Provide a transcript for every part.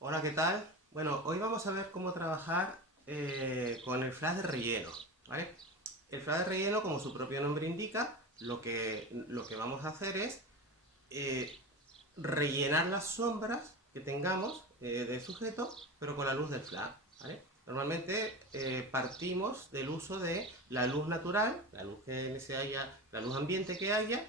Hola, ¿qué tal? Bueno, hoy vamos a ver cómo trabajar con el flash de relleno, ¿vale? El flash de relleno, como su propio nombre indica, lo que vamos a hacer es eh, rellenar las sombras que tengamos del sujeto, pero con la luz del flash, ¿vale? Normalmente partimos del uso de la luz natural, la luz que se haya, la luz ambiente que haya,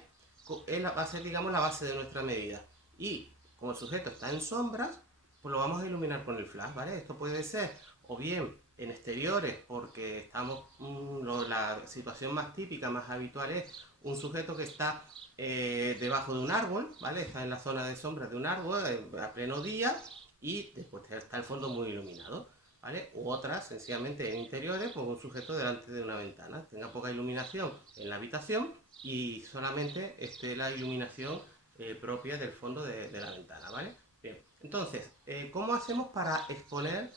va a ser, digamos, la base de nuestra medida. Y como el sujeto está en sombras, pues lo vamos a iluminar con el flash, ¿vale? Esto puede ser o bien en exteriores, porque estamos, la situación más típica, más habitual es un sujeto que está debajo de un árbol, ¿vale? Está en la zona de sombra de un árbol a pleno día y después está el fondo muy iluminado, ¿vale? U otras, sencillamente en interiores, pues un sujeto delante de una ventana, tenga poca iluminación en la habitación y solamente esté la iluminación propia del fondo de la ventana, ¿vale? Bien, entonces, ¿cómo hacemos para exponer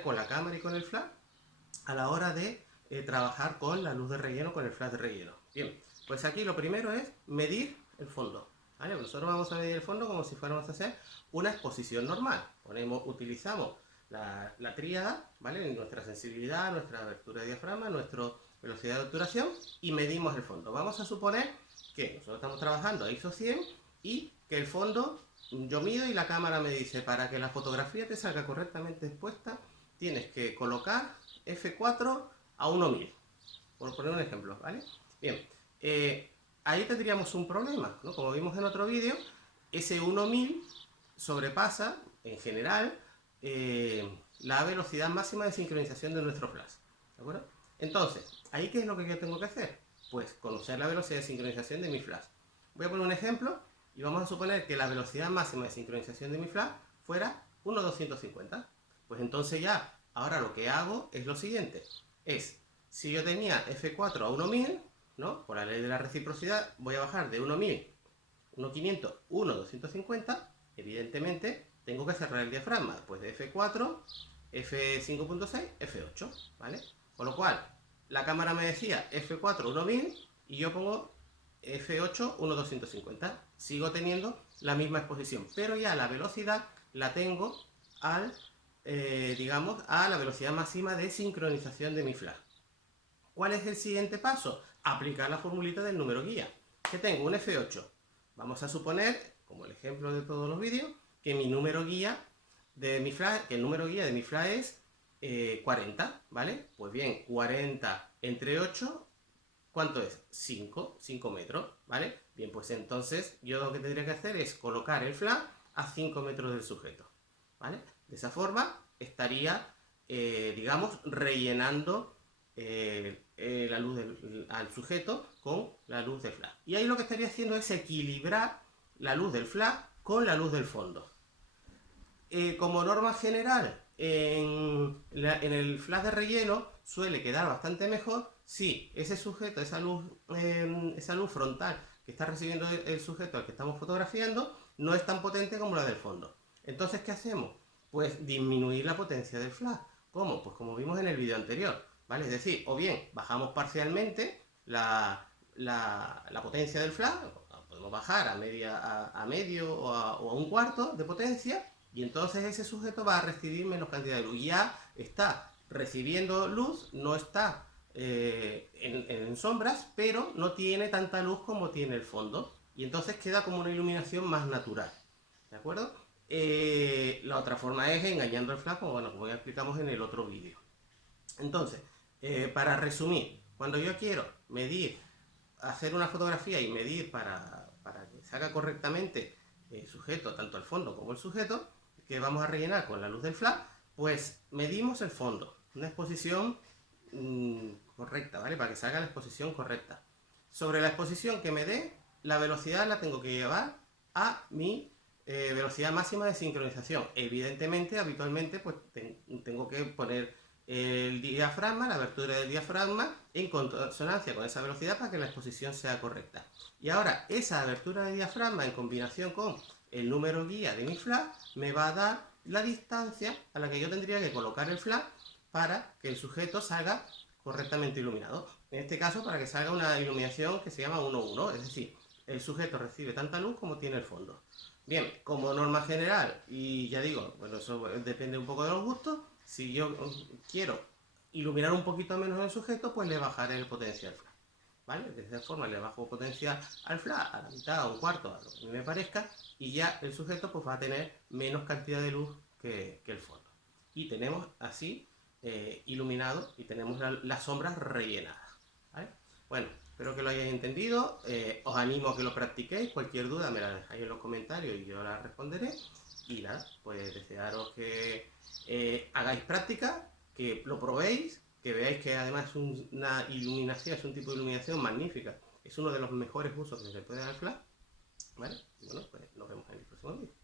con la cámara y con el flash a la hora de trabajar con la luz de relleno, con el flash de relleno? Bien, pues aquí lo primero es medir el fondo, ¿vale? Nosotros vamos a medir el fondo como si fuéramos a hacer una exposición normal. Utilizamos la tríada, ¿vale? Nuestra sensibilidad, nuestra abertura de diafragma, nuestra velocidad de obturación y medimos el fondo. Vamos a suponer que nosotros estamos trabajando a ISO 100 y que el fondo yo mido y la cámara me dice, para que la fotografía te salga correctamente expuesta, tienes que colocar F4 a 1000, por poner un ejemplo, ¿vale? Bien, ahí tendríamos un problema, ¿no? Como vimos en otro vídeo, ese 1000 sobrepasa, en general, la velocidad máxima de sincronización de nuestro flash, ¿de acuerdo? Entonces, ¿ahí qué es lo que yo tengo que hacer? Pues conocer la velocidad de sincronización de mi flash. Voy a poner un ejemplo y vamos a suponer que la velocidad máxima de sincronización de mi flash fuera 1.250. Pues entonces ya, ahora lo que hago es lo siguiente. Si yo tenía F4 a 1000, ¿no? Por la ley de la reciprocidad, voy a bajar de 1000, 1500, 1250. Evidentemente, tengo que cerrar el diafragma. Pues de F4, F5.6, F8, ¿vale? Con lo cual, la cámara me decía F4 1000 y yo pongo F8 1250. Sigo teniendo la misma exposición, pero ya la velocidad la tengo digamos, a la velocidad máxima de sincronización de mi flash. ¿Cuál es el siguiente paso? Aplicar la formulita del número guía. Que tengo un F8. Vamos a suponer, como el ejemplo de todos los vídeos, que mi número guía de mi flash, que el número guía de mi flash es 40, ¿vale? Pues bien, 40 entre 8, ¿cuánto es? 5 metros, ¿vale? Bien, pues entonces yo lo que tendría que hacer es colocar el flash a 5 metros del sujeto, ¿vale? De esa forma estaría, digamos, rellenando la luz al sujeto con la luz del flash. Y ahí lo que estaría haciendo es equilibrar la luz del flash con la luz del fondo. Como norma general, en el flash de relleno suele quedar bastante mejor si ese sujeto, esa luz frontal que está recibiendo el sujeto al que estamos fotografiando, no es tan potente como la del fondo. Entonces, ¿qué hacemos? Pues disminuir la potencia del flash. ¿Cómo? Pues como vimos en el vídeo anterior, ¿vale? Es decir, o bien bajamos parcialmente la potencia del flash, podemos bajar a medio o a un cuarto de potencia, y entonces ese sujeto va a recibir menos cantidad de luz. Ya está recibiendo luz, no está en sombras, pero no tiene tanta luz como tiene el fondo. Y entonces queda como una iluminación más natural. ¿De acuerdo? La otra forma es engañando al flash, como ya explicamos en el otro vídeo. Entonces, para resumir, cuando yo quiero medir, hacer una fotografía y medir para que se haga correctamente el sujeto, tanto el fondo como el sujeto, que vamos a rellenar con la luz del flash, pues medimos el fondo, una exposición correcta, ¿vale? Para que salga la exposición correcta. Sobre la exposición que me dé, la velocidad la tengo que llevar a mi velocidad máxima de sincronización. Evidentemente, habitualmente, pues tengo que poner el diafragma, la abertura del diafragma, en consonancia con esa velocidad para que la exposición sea correcta. Y ahora, esa abertura de diafragma en combinación con el número guía de mi flash me va a dar la distancia a la que yo tendría que colocar el flash para que el sujeto salga correctamente iluminado. En este caso, para que salga una iluminación que se llama 1:1, es decir, el sujeto recibe tanta luz como tiene el fondo. Bien, como norma general, y ya digo, bueno, eso depende un poco de los gustos, si yo quiero iluminar un poquito menos el sujeto, pues le bajaré el potencial flash, ¿vale? De esa forma le bajo potencial al flash a la mitad, a un cuarto, a lo que me parezca, y ya el sujeto pues va a tener menos cantidad de luz que el fondo. Y tenemos así iluminado y tenemos las sombras rellenadas, ¿vale? Bueno, espero que lo hayáis entendido. Os animo a que lo practiquéis. Cualquier duda me la dejáis en los comentarios y yo la responderé. Y nada, pues desearos que hagáis práctica, que lo probéis, que veáis que además es una iluminación, es un tipo de iluminación magnífica. Es uno de los mejores usos que se puede dar al flash. ¿Vale? Y bueno, pues nos vemos en el próximo vídeo.